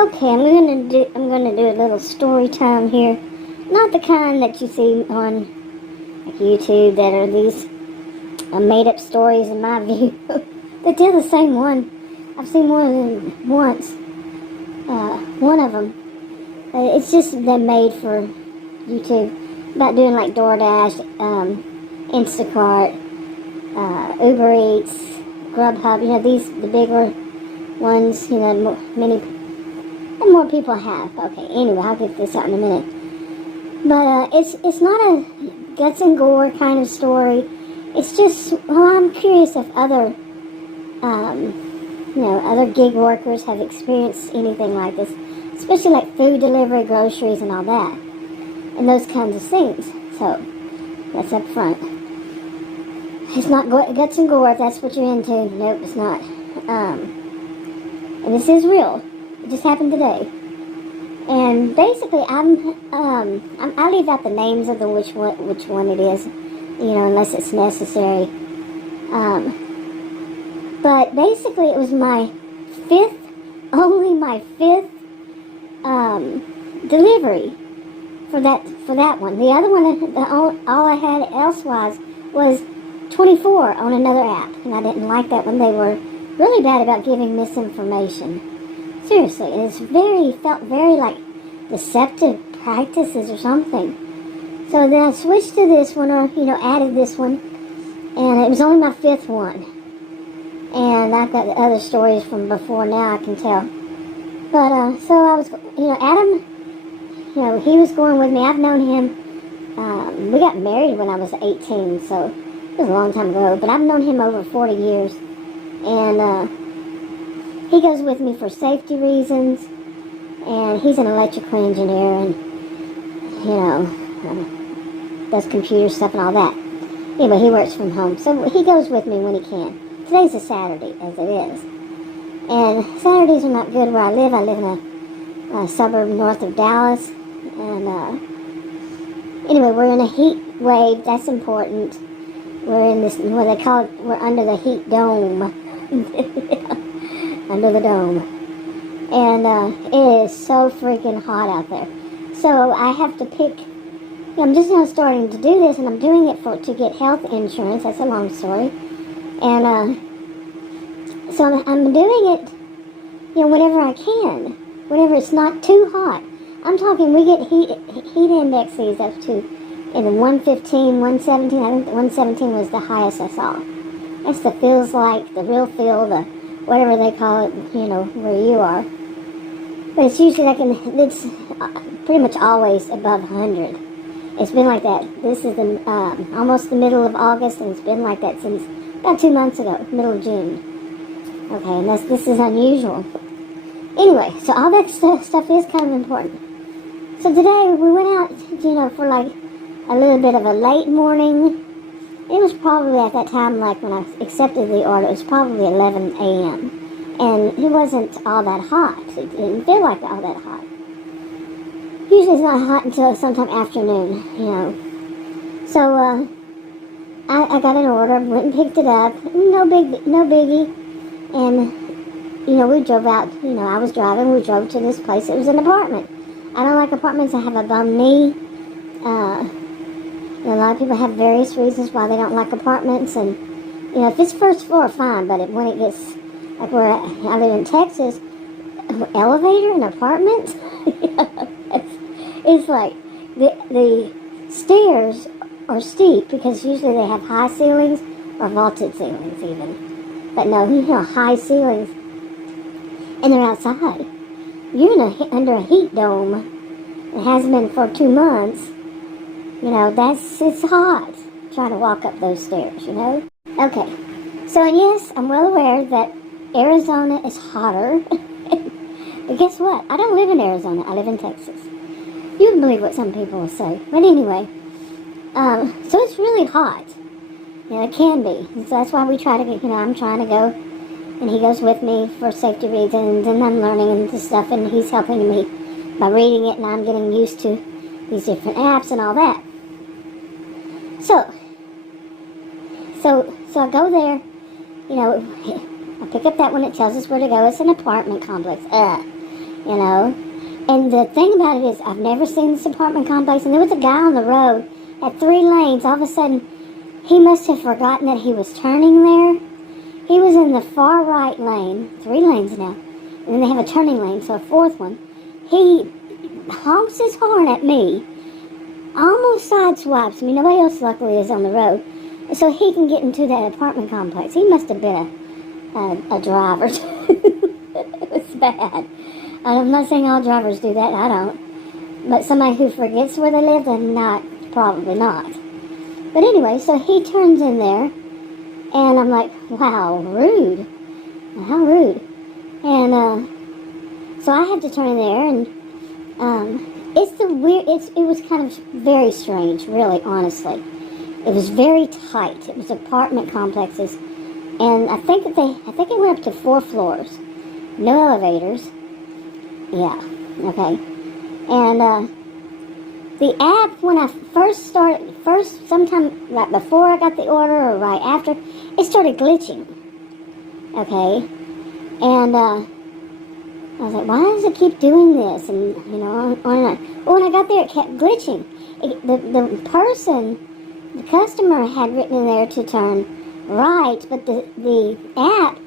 Okay, I'm gonna do a little story time here. Not the kind that you see on like YouTube that are these made up stories in my view. They tell the same one. I've seen more than once. One of them. It's just they're made for YouTube about doing like DoorDash, Instacart, Uber Eats, Grubhub. The bigger ones. Many more people have. Okay, anyway, I'll get this out in a minute. But it's not a guts and gore kind of story. It's just, well, I'm curious if other other gig workers have experienced anything like this, especially like food delivery, groceries, and all that, and those kinds of things. So that's up front. It's not guts and gore if that's what you're into. Nope, it's not. And this is real. It just happened today. And basically, I leave out the names of which one it is, unless it's necessary. But basically, it was only my fifth delivery for that one. The other one, all I had elsewise was 24 on another app, and I didn't like that one. They were really bad about giving misinformation. Seriously, it felt very like deceptive practices or something. So then I switched to this one, or added this one, and it was only my fifth one. And I've got the other stories from before now, I can tell. But so I was, Adam, he was going with me. I've known him. We got married when I was 18, so it was a long time ago. But I've known him over 40 years, and he goes with me for safety reasons, and he's an electrical engineer, and, does computer stuff and all that. Anyway, he works from home, so he goes with me when he can. Today's a Saturday, as it is. And Saturdays are not good where I live. I live in a suburb north of Dallas, and anyway, we're in a heat wave. That's important. We're in this, what they call it, we're under the heat dome. Under the dome. And it is so freaking hot out there. So I have to pick, I'm just now starting to do this, and I'm doing it to get health insurance. That's a long story. And so I'm doing it, whenever I can, whenever it's not too hot. I'm talking, we get heat indexes up to in the 115, 117. I think the 117 was the highest I saw. That's the feels like, the real feel, the whatever they call it, where you are. But it's usually it's pretty much always above 100. It's been like that. This is almost the middle of August, and it's been like that since about 2 months ago, middle of June. Okay, and this is unusual. Anyway, so all that stuff is kind of important. So today we went out, for like a little bit of a late morning. It was probably at that time, like when I accepted the order, it was probably 11 a.m. And it wasn't all that hot. It didn't feel like all that hot. Usually it's not hot until sometime afternoon, So I got an order, went and picked it up. No biggie. And, we drove out, I was driving, we drove to this place. It was an apartment. I don't like apartments. I have a bum knee. A lot of people have various reasons why they don't like apartments, and if it's first floor, fine. But when it gets like where I live in Texas, elevator in apartments, it's like the stairs are steep because usually they have high ceilings or vaulted ceilings even. But no, high ceilings, and they're outside. You're under a heat dome. It has been for 2 months. It's hot trying to walk up those stairs, Okay, so yes, I'm well aware that Arizona is hotter. But guess what? I don't live in Arizona. I live in Texas. You wouldn't believe what some people will say. But anyway, so it's really hot. It can be. And so that's why we try to get, I'm trying to go, and he goes with me for safety reasons, and I'm learning and stuff, and he's helping me by reading it, and I'm getting used to these different apps and all that. So I go there, I pick up that one. It tells us where to go. It's an apartment complex. you know. And the thing about it is, I've never seen this apartment complex, and there was a guy on the road at 3 lanes. All of a sudden, he must have forgotten that he was turning there. He was in the far right lane, 3 lanes now, and then they have a turning lane, so a 4th one. He honks his horn at me, almost sideswipes me. Nobody else, luckily, is on the road, so he can get into that apartment complex. He must have been a driver. It was bad. I'm not saying all drivers do that. I don't. But somebody who forgets where they live, then probably not. But anyway, so he turns in there, and I'm like, wow, rude. How rude. And so I had to turn in there, and it was kind of very strange, really, honestly. It was very tight. It was apartment complexes, and I think it went up to 4 floors. No elevators. Yeah, okay. And the app, when I sometime right before I got the order or right after, it started glitching. Okay. And I was like, why does it keep doing this? And, on and on. Well, when I got there, it kept glitching. The customer had written in there to turn right, but the app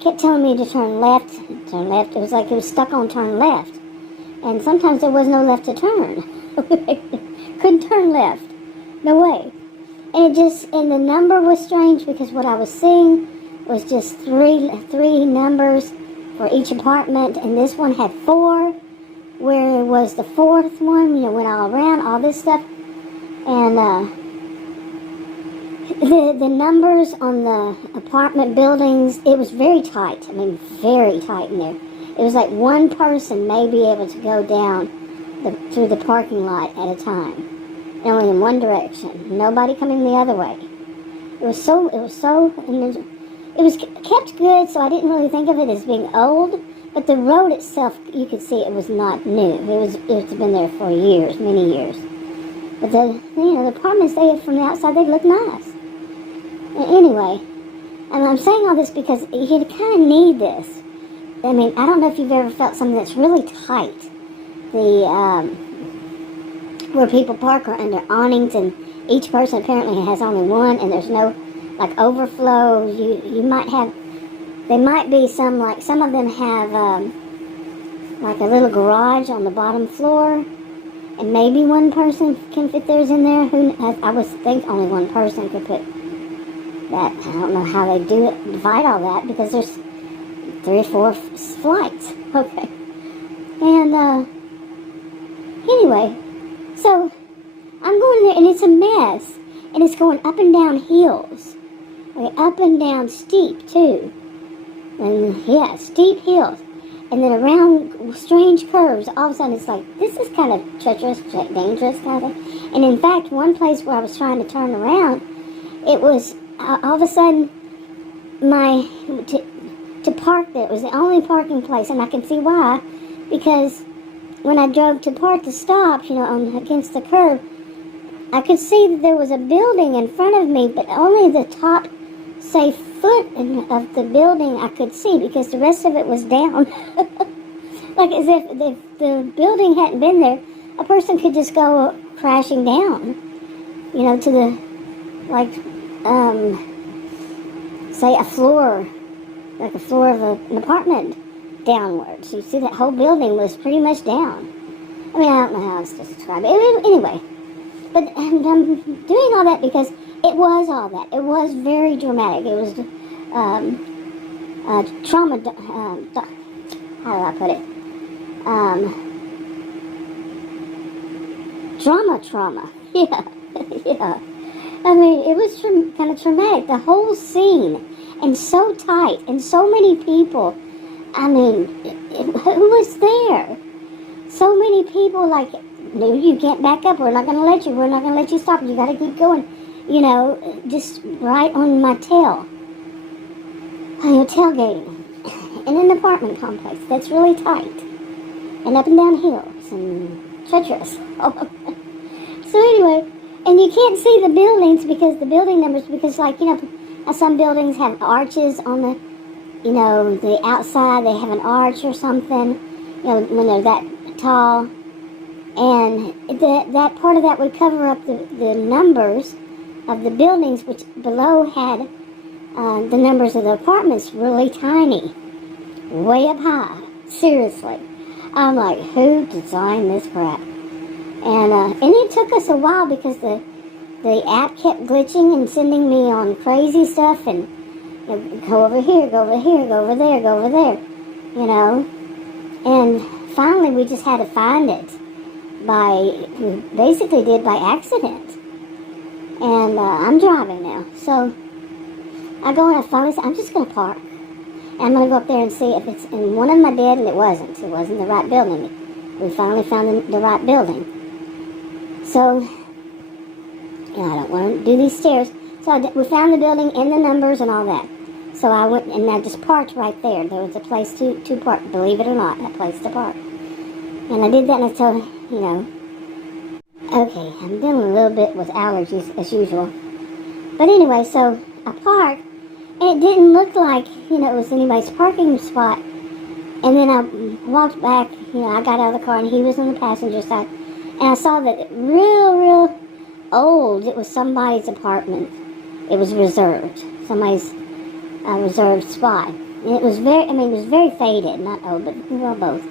kept telling me to turn left. It was like it was stuck on turn left. And sometimes there was no left to turn. Couldn't turn left. No way. And the number was strange because what I was seeing was just three numbers for each apartment, and this one had 4, where it was the 4th one, went all around, all this stuff. And the numbers on the apartment buildings, it was very tight. I mean, very tight in there. It was like one person may be able to go down through the parking lot at a time, and only in one direction. Nobody coming the other way. It was kept good, so I didn't really think of it as being old. But the road itself, you could see it was not new. It's been there for years, many years. But the apartments, from the outside, they look nice. Anyway, and I'm saying all this because you kind of need this. I mean, I don't know if you've ever felt something that's really tight. Where people park are under awnings, and each person apparently has only one, and there's no, overflow. You might have, they might be some of them have, a little garage on the bottom floor, and maybe one person can fit theirs in there. I would think only one person could put that. I don't know how they divide all that, because there's 3 or 4 flights. Okay. And, anyway, so I'm going there, and it's a mess. And it's going up and down hills. Okay, up and down steep, too. And, yeah, steep hills. And then around strange curves, all of a sudden it's like, this is kind of treacherous, dangerous kind of thing. And in fact, one place where I was trying to turn around, it was, all of a sudden, to park there, it was the only parking place, and I can see why, because when I drove to stop, against the curb, I could see that there was a building in front of me, but only the top, say, foot of the building I could see, because the rest of it was down. Like as if the building hadn't been there, a person could just go crashing down, to the, say a floor, like a floor of an apartment downwards. You see that whole building was pretty much down. I mean, I don't know how else to describe it. Anyway, but I'm doing all that because it was all that. It was very dramatic. It was trauma. How do I put it? Trauma. Yeah, yeah. I mean, it was kind of traumatic. The whole scene, and so tight, and so many people. I mean, who was there? So many people, no, you can't back up. We're not going to let you. We're not going to let you stop. You got to keep going. Just right on my tail. Tailgating in an apartment complex that's really tight, and up and down hills, and treacherous. So anyway, and you can't see the buildings because the building numbers, because some buildings have arches on the, the outside. They have an arch or something, when they're that tall. And that part of that would cover up the numbers of the buildings, which below had the numbers of the apartments really tiny, way up high. Seriously. I'm like, who designed this crap? And it took us a while because the app kept glitching and sending me on crazy stuff and go over here, go over here, go over there, go over there, And finally we just had to find it we basically did by accident. And I'm driving now. So I go and I finally say, I'm just going to park. And I'm going to go up there and see if it's in one of them I did, and it wasn't. It wasn't the right building. We finally found the right building. So I don't want to do these stairs. So we found the building and the numbers and all that. So I went and I just parked right there. There was a place to park, believe it or not, a place to park. And I did that, and I told okay, I'm dealing a little bit with allergies as usual. But anyway, so I parked, and it didn't look like, it was anybody's parking spot. And then I walked back, I got out of the car, and he was on the passenger side. And I saw that real old, it was somebody's apartment. It was reserved, somebody's reserved spot. And it was very faded, not old, but both,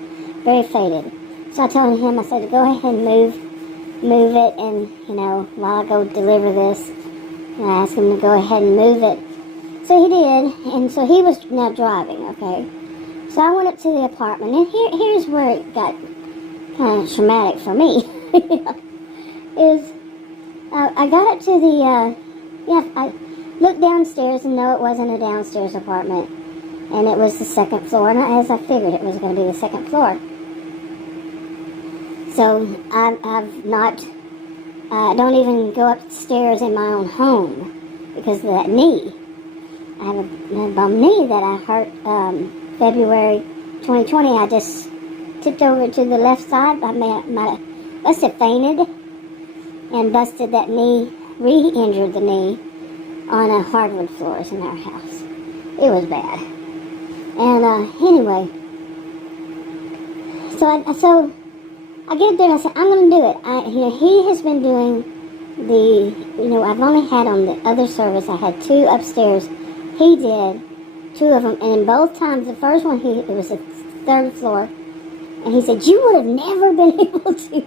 very faded. So I told him, I said, go ahead and move it, and, while I go deliver this, and I asked him to go ahead and move it. So he did, and so he was now driving, okay? So I went up to the apartment, and here's where it got kind of traumatic for me, I got up to I looked downstairs, and no, it wasn't a downstairs apartment, and it was the second floor, and as I figured it was going to be the second floor. So I don't even go upstairs in my own home because of that knee. I have a bum knee that I hurt February 2020. I just tipped over to the left side. I must have fainted and busted that knee, re-injured the knee on hardwood floors in our house. It was bad. And anyway, so I get up there and I said, I'm going to do it. He has been doing I've only had on the other service, I had 2 upstairs. He did 2 of them, and in both times, the first one, it was the 3rd floor, and he said, you would have never been able to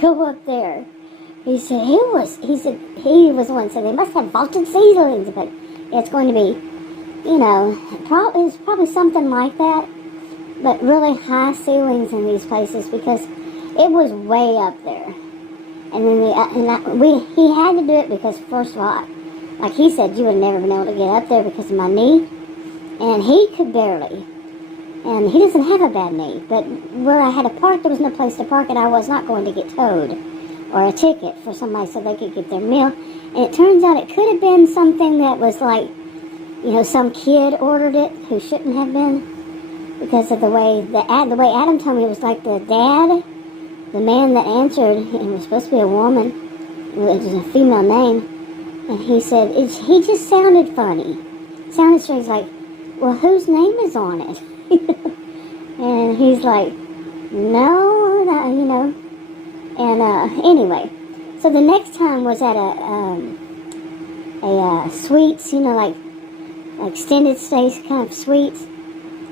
go up there. He said, he was the one that said, they must have vaulted ceilings, but it's going to be, it's probably something like that, but really high ceilings in these places because it was way up there. And then he had to do it because, first of all, like he said, you would have never been able to get up there because of my knee. And he could barely. And he doesn't have a bad knee. But where I had to park, there was no place to park, and I was not going to get towed or a ticket for somebody so they could get their meal. And it turns out it could have been something that was like, some kid ordered it who shouldn't have been. Because of the way Adam told me, it was like the dad, the man that answered, it was supposed to be a woman, it was a female name, and he said, he just sounded funny. Sounded strange, like, well, whose name is on it? And he's like, no, And anyway, so the next time was at a suites, like extended stay kind of suites,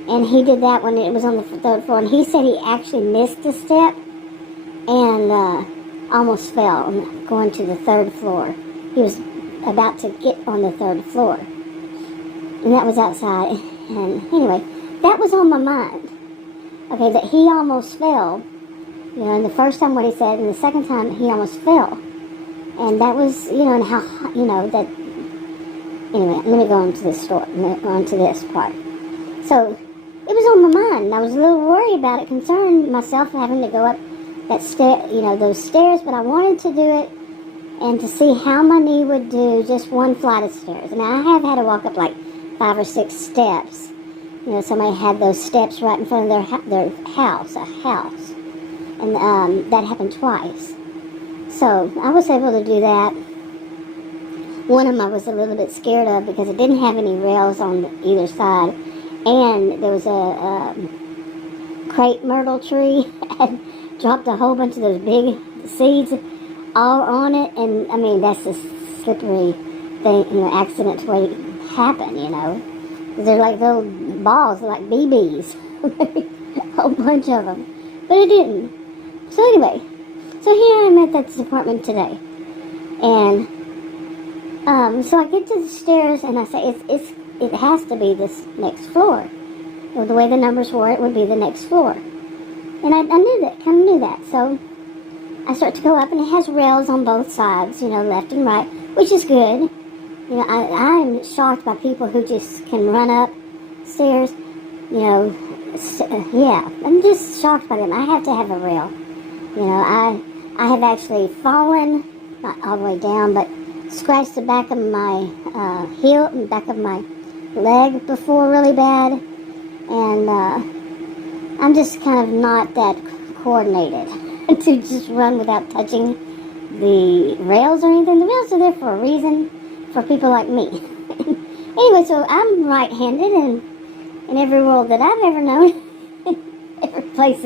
and he did that when it was on the 3rd floor, and he said he actually missed a step and almost fell going to the 3rd floor. He was about to get on the 3rd floor, and that was outside. And anyway, that was on my mind. Okay, that he almost fell. And the first time what he said, and the second time he almost fell. And that was, and how, that. Anyway, let me go on to this story. On to this part. So it was on my mind, and I was a little worried about it, concerned myself having to go up that those stairs, but I wanted to do it and to see how my knee would do just one flight of stairs. And I have had to walk up like 5 or 6 steps. Somebody had those steps right in front of their house, a house. And that happened twice. So I was able to do that. One of them I was a little bit scared of because it didn't have any rails on either side. And there was a crepe myrtle tree and dropped a whole bunch of those big seeds all on it. And I mean, that's a slippery thing, accidents where it happen, 'Cause they're like little balls, like BBs. A whole bunch of them. But it didn't. So anyway, so here I'm at that apartment today. And so I get to the stairs and I say, it has to be this next floor. Well, the way the numbers were, it would be the next floor. And I knew that, kind of knew that. So I start to go up, and it has rails on both sides, left and right, which is good. I'm shocked by people who just can run up stairs, yeah, I'm just shocked by them. I have to have a rail. I have actually fallen, not all the way down, but scratched the back of my heel and back of my leg before really bad. And I'm just kind of not that coordinated to just run without touching the rails or anything. The rails are there for a reason, for people like me. Anyway, so I'm right-handed, and in every world that I've ever known, every place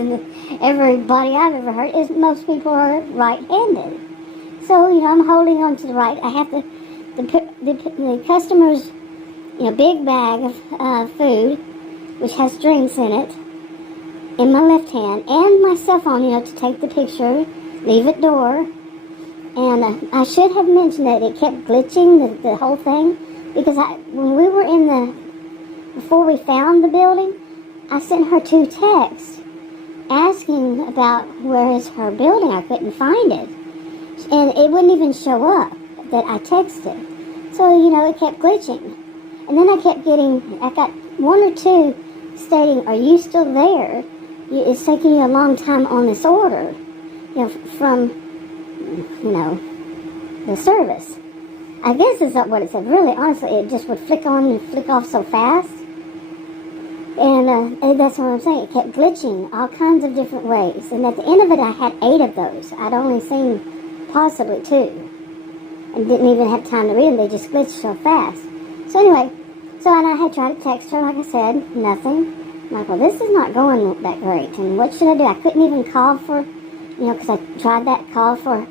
every body I've ever heard, is most people are right-handed. So, I'm holding on to the right. I have the customer's, big bag of food, which has drinks in it, in my left hand, and my cell phone, to take the picture, leave it door. And I should have mentioned that it kept glitching, the whole thing, because when we were before we found the building, I sent her 2 texts asking about where is her building. I couldn't find it. And it wouldn't even show up that I texted. So, it kept glitching. And then I got 1 or 2 stating, are you still there? It's taking you a long time on this order, from, the service. I guess it's not what it said. Really, honestly, it just would flick on and flick off so fast. And that's what I'm saying. It kept glitching all kinds of different ways. And at the end of it, I had 8 of those. I'd only seen possibly 2. And didn't even have time to read them. They just glitched so fast. So anyway, and I had tried to text her, like I said, nothing. I'm like, well, this is not going that great. And what should I do? I couldn't even call for, because I tried that call for,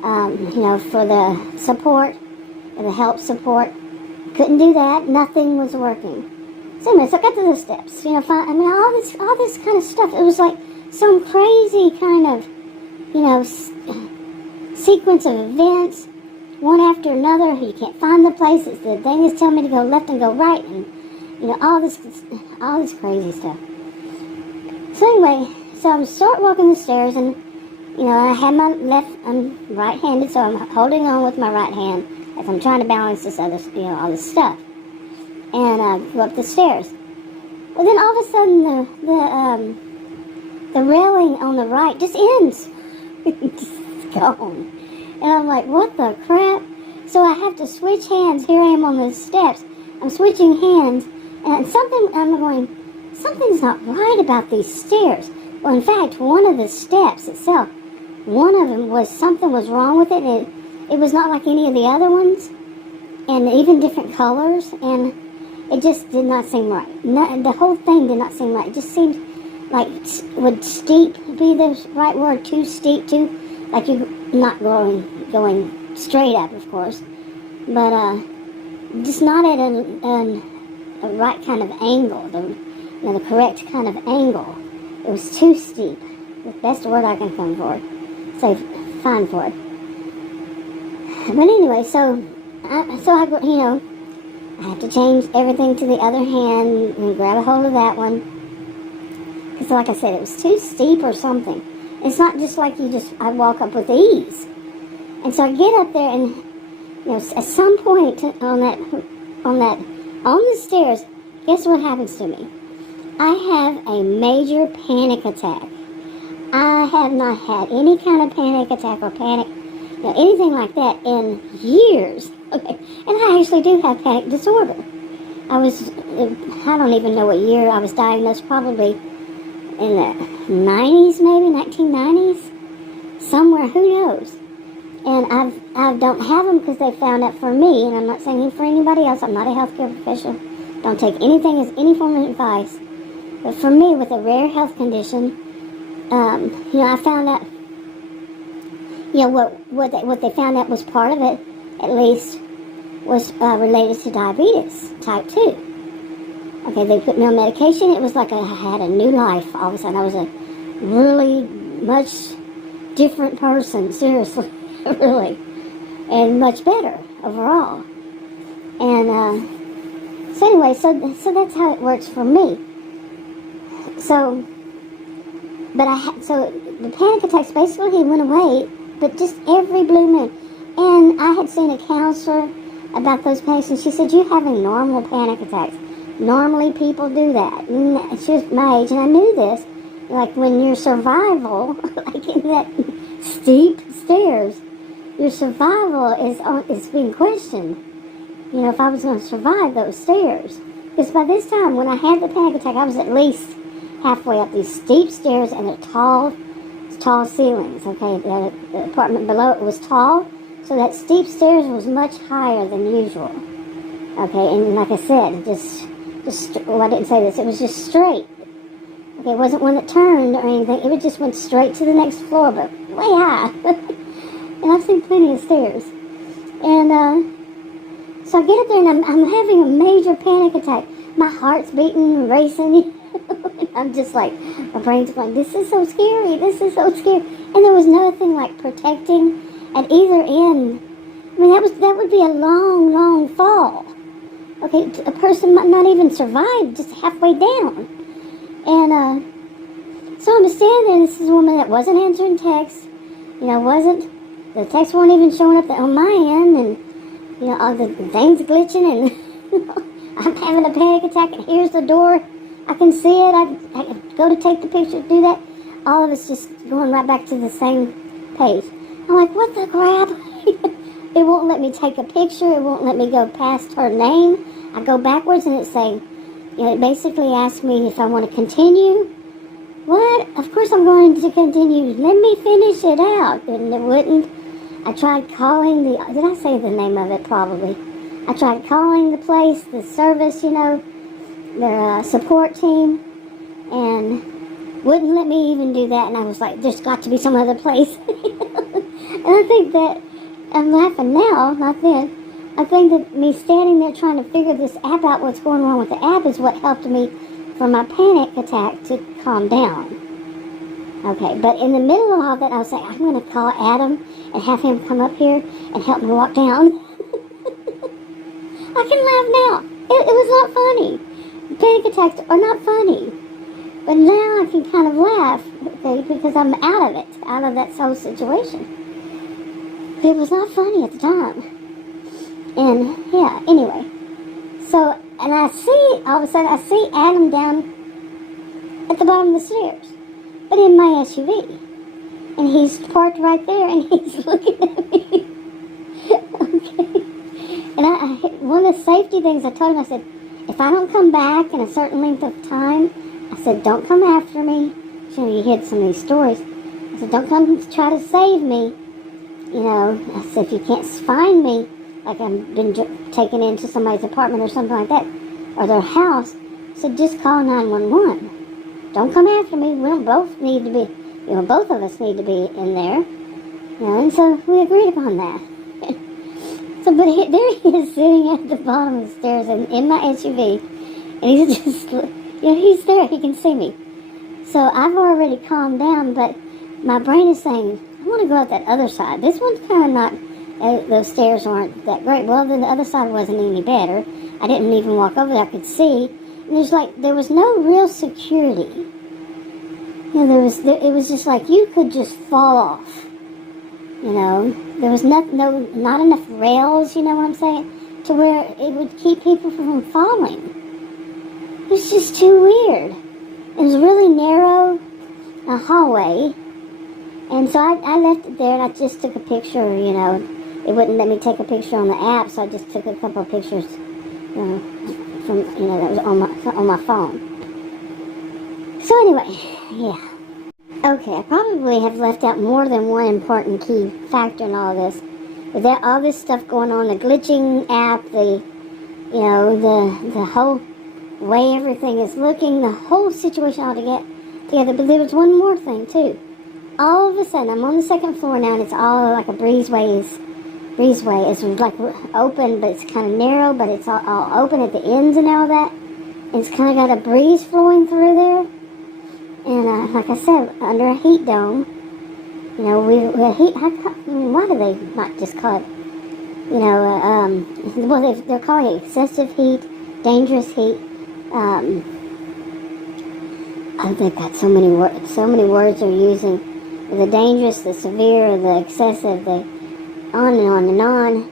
for the support, the help support. Couldn't do that. Nothing was working. So anyway, so I got to the steps. All this kind of stuff. It was like some crazy kind of, sequence of events, one after another. You can't find the places. The thing is telling me to go left and go right, and all this crazy stuff. So anyway, so I'm start walking the stairs, and I have my I'm right-handed, so I'm holding on with my right hand as I'm trying to balance this other, all this stuff, and go up the stairs. Well, then all of a sudden the railing on the right just ends. It's gone. And I'm like, what the crap? So I have to switch hands. Here I am on the steps. I'm switching hands, and something's not right about these stairs. Well, in fact, one of the steps itself, one of them something was wrong with it. It was not like any of the other ones, and even different colors, and it just did not seem right. The whole thing did not seem right. It just seemed like, would steep be the right word? Too steep, like you're not going straight up, of course, but just not at a right kind of angle, the correct kind of angle. It was too steep. The best word I can find for it. But anyway, so I go, I have to change everything to the other hand and grab a hold of that one. Because like I said, it was too steep or something. It's not just like I walk up with ease. And so I get up there, and, at some point on the stairs, guess what happens to me? I have a major panic attack. I have not had any kind of panic attack or anything like that in years. Okay. And I actually do have panic disorder. I don't even know what year I was diagnosed, probably in the 90s, maybe 1990s, somewhere, who knows. And I don't have them because they found out for me, and I'm not saying it for anybody else. I'm not a healthcare professional. Don't take anything as any form of advice. But for me, with a rare health condition, I found out, what they found out was part of it, at least, was related to diabetes type 2. Okay, they put me on medication. It was like I had a new life. All of a sudden, I was a really much different person, seriously, really, and much better overall. And so anyway, so that's how it works for me. So, so the panic attacks basically went away, but just every blue moon. And I had seen a counselor about those panics, and she said, "You're having normal panic attacks. Normally people do that." And she was my age, and I knew this. Like when your survival, like in that steep stairs, your survival is being questioned. If I was going to survive those stairs. Because by this time, when I had the panic attack, I was at least halfway up these steep stairs, and they're tall ceilings. Okay, the apartment below it was tall, so that steep stairs was much higher than usual. Okay, and like I said, I didn't say this. It was just straight. Okay, it wasn't one that turned or anything. It just went straight to the next floor, but way high. And I've seen plenty of stairs. And so I get up there, and I'm having a major panic attack. My heart's beating, racing. I'm just like, my brain's going, this is so scary. This is so scary. And there was nothing like protecting at either end. I mean, that would be a long, long fall. Okay, a person might not even survive just halfway down. And so I'm standing there, and this is a woman that wasn't answering texts. The texts weren't even showing up on my end, and all the things glitching, and I'm having a panic attack, and here's the door. I can see it. I go to take the picture, do that. All of it's just going right back to the same page. I'm like, what the crap? It won't let me take a picture. It won't let me go past her name. I go backwards, and it's saying, it basically asks me if I want to continue. What? Of course I'm going to continue. Let me finish it out. And it wouldn't. I tried calling did I say the name of it? Probably. I tried calling the place, the service, their support team, and wouldn't let me even do that. And I was like, there's got to be some other place. And I think that, I'm laughing now, not then. I think that me standing there trying to figure this app out, what's going on with the app, is what helped me for my panic attack to calm down. Okay, but in the middle of all that, I was like, I'm going to call Adam and have him come up here and help me walk down. I can laugh now. It was not funny. Panic attacks are not funny. But now I can kind of laugh, okay, because I'm out of it, out of that whole situation. But it was not funny at the time. And, yeah, anyway. So, and all of a sudden, I see Adam down at the bottom of the stairs, but in my SUV. And he's parked right there, and he's looking at me. Okay. And one of the safety things I told him, I said, if I don't come back in a certain length of time, I said, don't come after me. You heard some of these stories. I said, don't come try to save me. I said, if you can't find me, like I've been taken into somebody's apartment or something like that, or their house, I said, just call 911. Don't come after me. We don't both need to be, both of us need to be in there. And so we agreed upon that. So, but there he is sitting at the bottom of the stairs in my SUV, and he's just, he's there. He can see me. So I've already calmed down, but my brain is saying, I want to go out that other side. This one's kind of not, those stairs aren't that great. Well, then the other side wasn't any better. I didn't even walk over there. I could see. And there was no real security. It was just like you could just fall off. There was not enough rails, you know what I'm saying, to where it would keep people from falling. It was just too weird. It was really narrow, a hallway, and so I left it there, and I just took a picture, It wouldn't let me take a picture on the app, so I just took a couple of pictures, from, that was on my phone. So anyway, yeah. Okay, I probably have left out more than one important key factor in all this. With all this stuff going on, the glitching app, the whole the way everything is looking, the whole situation all together. But there was one more thing too. All of a sudden, I'm on the second floor now, and it's all like a breezeway. It's like open, but it's kind of narrow, but it's all open at the ends and all that. And it's kind of got a breeze flowing through there. And like I said, under a heat dome, we had heat. Why do they not just call it? Well, they're calling it excessive heat, dangerous heat. They've got so many words they're using. The dangerous, the severe, the excessive, the on and on and on.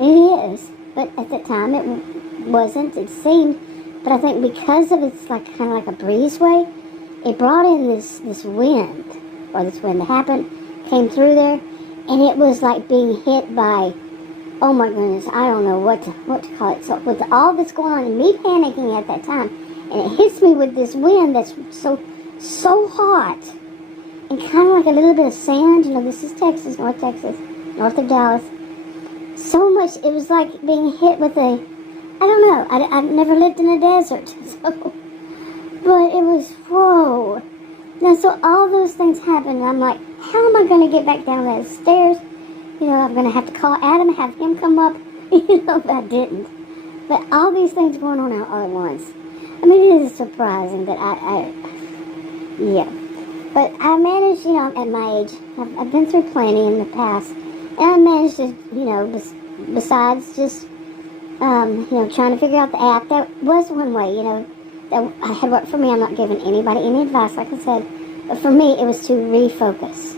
It is, but at the time it wasn't. It seemed, but I think because of it's like kind of like a breezeway, it brought in this wind, or this wind that happened, came through there, and it was like being hit by, oh my goodness, I don't know what to call it. So with all this going on, and me panicking at that time, and it hits me with this wind that's so hot, and kind of like a little bit of sand. This is Texas, north of Dallas. So much, it was like being hit with I don't know, I've never lived in a desert, so, but it was, whoa. Now, so all those things happened, and I'm like, how am I going to get back down those stairs? I'm going to have to call Adam, have him come up, but I didn't. But all these things going on all at once. I mean, it is surprising that yeah. But I managed, at my age, I've been through plenty in the past, and I managed to, besides just, trying to figure out the app, that was one way, that I had worked for me. I'm not giving anybody any advice, like I said, but for me, it was to refocus.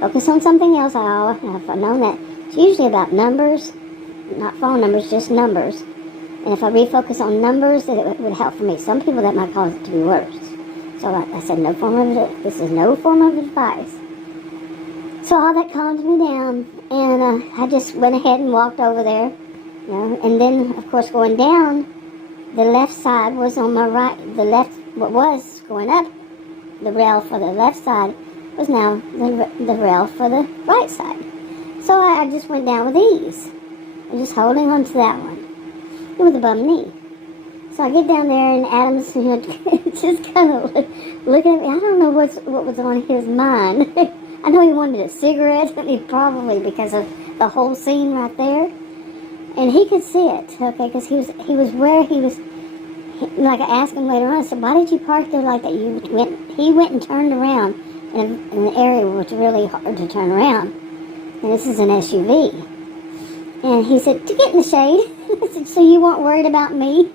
Focus on something else. I've known that it's usually about numbers, not phone numbers, just numbers. And if I refocus on numbers, that it would help for me. Some people, that might cause it to be worse. So I said, this is no form of advice. So all that calmed me down, and I just went ahead and walked over there, and then, of course, going down, the left side was on my right. What was going up, the rail for the left side, was now the rail for the right side. So I just went down with ease, and just holding on to that one, with a bum knee. So I get down there, and Adam's just kind of looking at me. I don't know what was on his mind. I know he wanted a cigarette, probably because of the whole scene right there. And he could see it, okay, because he was where he was. Like I asked him later on, I said, "Why did you park there like that?" He went and turned around in an area where it's really hard to turn around. And this is an SUV. And he said, "To get in the shade." I said, "So you weren't worried about me?"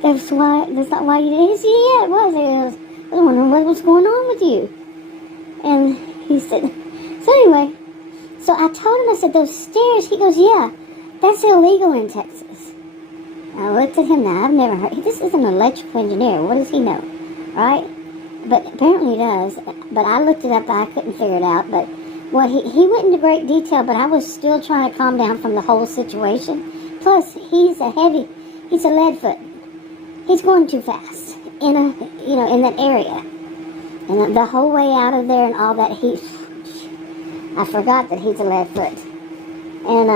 That's not why you did it. He said, "Yeah, it was. I was wondering what was going on with you." And he said, so anyway, so I told him, I said, "Those stairs," he goes, "Yeah, that's illegal in Texas." I looked at him now. I've never heard. This is an electrical engineer. What does he know? Right? But apparently he does. But I looked it up. I couldn't figure it out. But what he went into great detail, but I was still trying to calm down from the whole situation. Plus, he's a lead foot. He's going too fast in that area. And the whole way out of there and all that, I forgot that he's a lead foot. And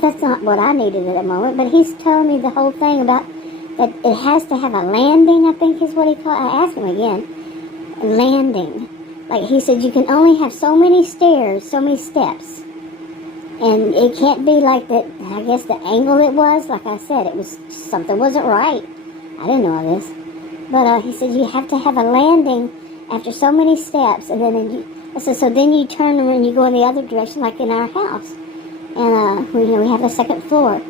that's not what I needed at the moment, but he's telling me the whole thing about that it has to have a landing, I think is what he called it. I asked him again, landing. Like he said, you can only have so many stairs, so many steps. And it can't be like that, I guess the angle it was, like I said, it was, something wasn't right. I didn't know all this. But he said, you have to have a landing after so many steps, and then I said, so then you turn around and you go in the other direction, like in our house. And, we have a second floor.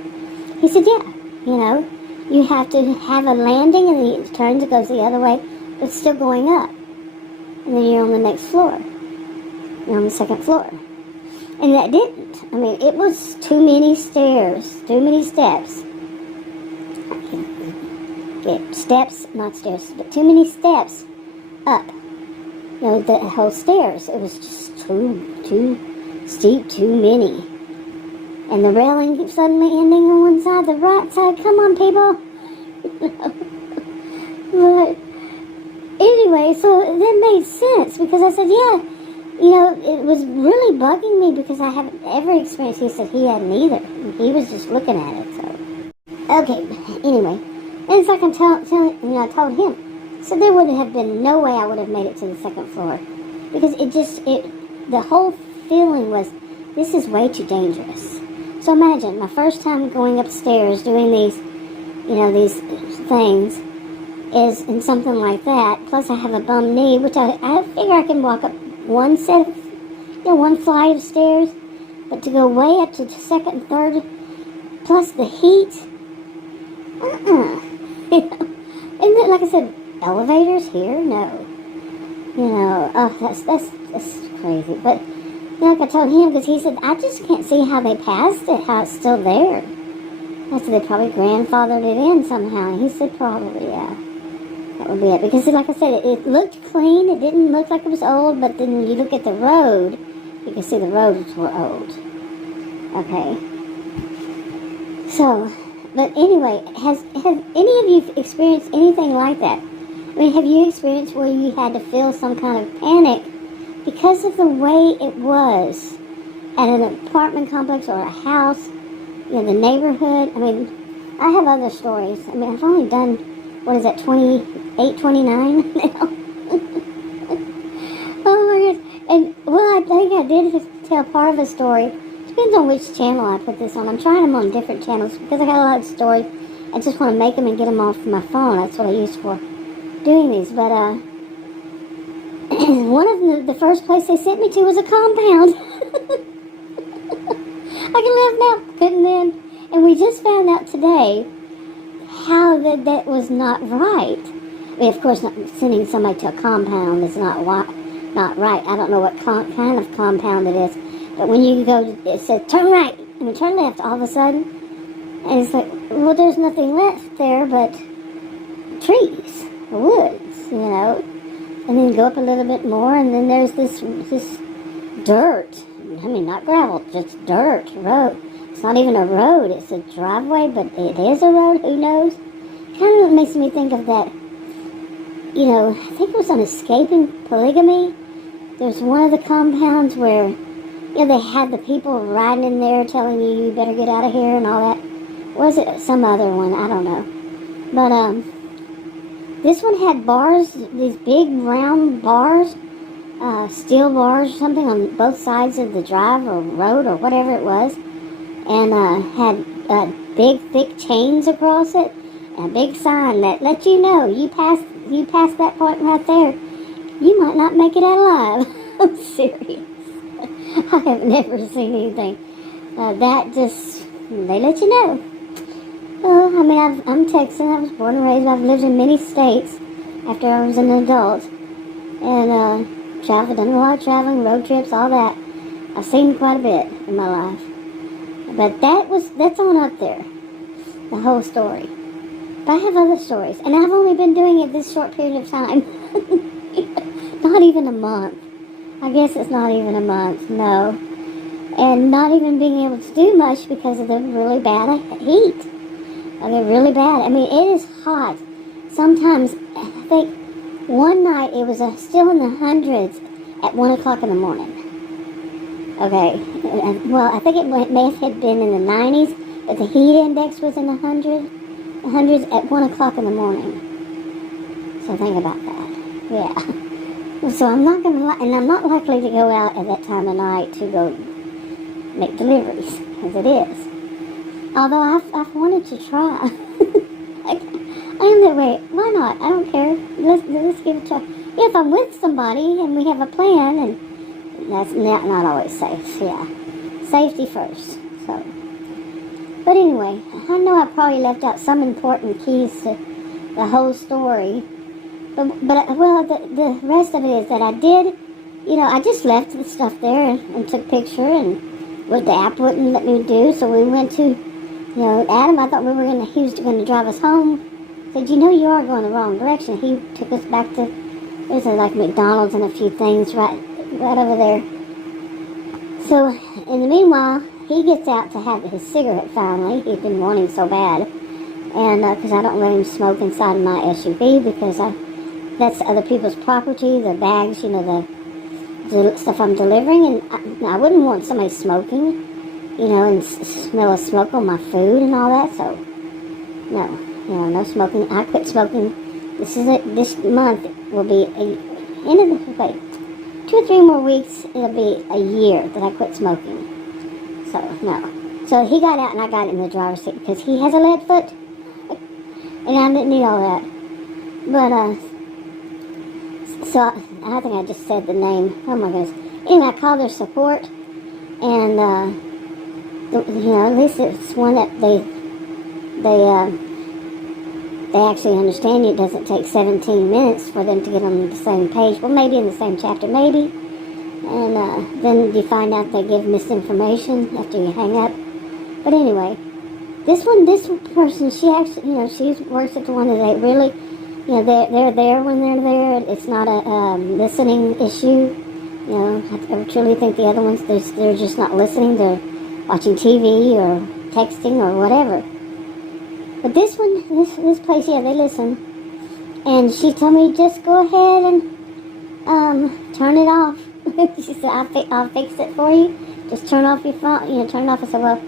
He said, yeah, you have to have a landing, and then it turns, it goes the other way, but it's still going up. And then you're on the next floor. You're on the second floor. And that didn't. I mean, it was too many stairs, too many steps. Steps, not stairs, but too many steps up. The whole stairs. It was just too steep, too many. And the railing suddenly ending on one side, the right side. Come on, people. But anyway, so that made sense because I said, yeah, it was really bugging me because I haven't ever experienced. He said he hadn't either. He was just looking at it. So okay, anyway, And it's like I'm telling, I told him. So there would have been no way I would have made it to the second floor. Because the whole feeling was, this is way too dangerous. So imagine, my first time going upstairs doing these things is in something like that. Plus I have a bum knee, which I figure I can walk up one flight of stairs. But to go way up to the second and third, plus the heat, And then, like I said, elevators here? No. That's crazy. But, like I told him, because he said, I just can't see how they passed it, how it's still there. I said, they probably grandfathered it in somehow. And he said, probably, yeah. That would be it. Because, like I said, it looked clean. It didn't look like it was old. But then when you look at the road, you can see the roads were old. Okay. So, but anyway, has any of you experienced anything like that? I mean, have you experienced where you had to feel some kind of panic because of the way it was at an apartment complex or a house, the neighborhood? I mean, I have other stories. I mean, I've only done, 29 now? Oh my gosh. And, well, I think I did tell part of a story. Depends on which channel I put this on. I'm trying them on different channels because I got a lot of stories. I just want to make them and get them off my phone. That's what I use for doing these. But one of the first place they sent me to was a compound. I can laugh now, couldn't then. And we just found out today how that was not right. I mean, of course, not sending somebody to a compound is not right. I don't know what kind of compound it is. But when you go, it says, turn right, and turn left all of a sudden. And it's like, well, there's nothing left there but trees, woods, And then go up a little bit more, and then there's this dirt. I mean, not gravel, just dirt, road. It's not even a road, it's a driveway, but it is a road, who knows? Kind of makes me think of that, I think it was on Escaping Polygamy. There's one of the compounds where they had the people riding in there telling you better get out of here and all that. Was it some other one? I don't know. But, this one had bars, these big round bars, steel bars or something on both sides of the drive or road or whatever it was. And, had big, thick chains across it. And a big sign that let you know, you pass that point right there, you might not make it out alive. I'm serious. I have never seen anything that just, they let you know. Well, I mean, I'm Texan. I was born and raised. I've lived in many states after I was an adult. And done a lot of traveling, road trips, all that. I've seen quite a bit in my life. But that's on up there, the whole story. But I have other stories. And I've only been doing it this short period of time. Not even a month. I guess it's not even a month, no. And not even being able to do much because of the really bad heat. Okay, really bad. I mean, it is hot. Sometimes, I think one night it was still in the hundreds at 1 o'clock in the morning. Okay, well, I think it may have been in the 90s, but the heat index was in the hundreds at 1 o'clock in the morning. So think about that. Yeah. So I'm not likely to go out at that time of night to go make deliveries, as it is. Although I've wanted to try. I am that way. Why not? I don't care. Let's give it a try. Yeah, if I'm with somebody and we have a plan, and that's not always safe. Yeah, safety first. So, but anyway, I know I probably left out some important keys to the whole story. But the rest of it is that I did, I just left the stuff there and took picture, and what the app wouldn't let me do, so we went to, Adam, I thought he was going to drive us home. Said, you are going the wrong direction. He took us back to, there's like McDonald's and a few things right over there. So, in the meanwhile, he gets out to have his cigarette finally. He'd been wanting so bad. And, because I don't let him smoke inside of my SUV because that's other people's property, the bags, the stuff I'm delivering, and I wouldn't want somebody smoking, and smell of smoke on my food and all that, so, no. no smoking. I quit smoking. This month will be end of the, wait, 2 or 3 more weeks, it'll be a year that I quit smoking. So, no. So he got out and I got in the driver's seat because he has a lead foot. And I didn't need all that. But, so I think I just said the name. Oh my goodness. Anyway, I called their support. And, at least it's one that they actually understand you. It doesn't take 17 minutes for them to get on the same page. Well, maybe in the same chapter, maybe. And then you find out they give misinformation after you hang up. But anyway, this person, she actually, she works at the one that they really, they're there when they're there. It's not a listening issue. I truly think the other ones, they're just not listening. They're watching TV or texting or whatever. But this place, yeah, they listen. And she told me, just go ahead and turn it off. She said, I'll fix it for you. Just turn off your phone. Turn it off. I said, well,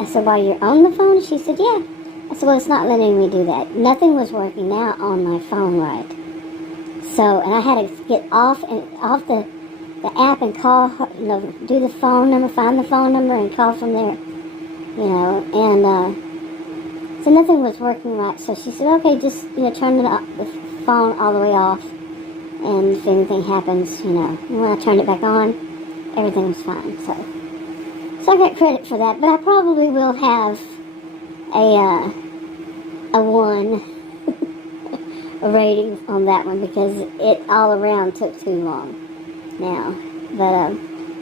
I said, while you're on the phone? She said, yeah. I said, well, it's not letting me do that. Nothing was working now on my phone right. So, and I had to get off the app and call, do the phone number, find the phone number and call from there. And, so nothing was working right. So she said, okay, just, turn the phone all the way off. And if anything happens, when I turned it back on, everything was fine. So I got credit for that. But I probably will have a 1 rating on that one because it all around took too long now. But,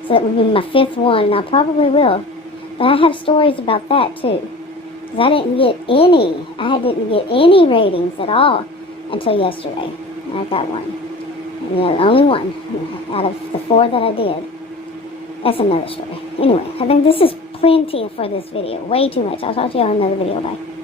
so that would be my 5th one, and I probably will. But I have stories about that too. Because I didn't get any ratings at all until yesterday. I got one. And only one out of the 4 that I did. That's another story. Anyway, I think this is plenty for this video. Way too much. I'll talk to you on another video. Bye.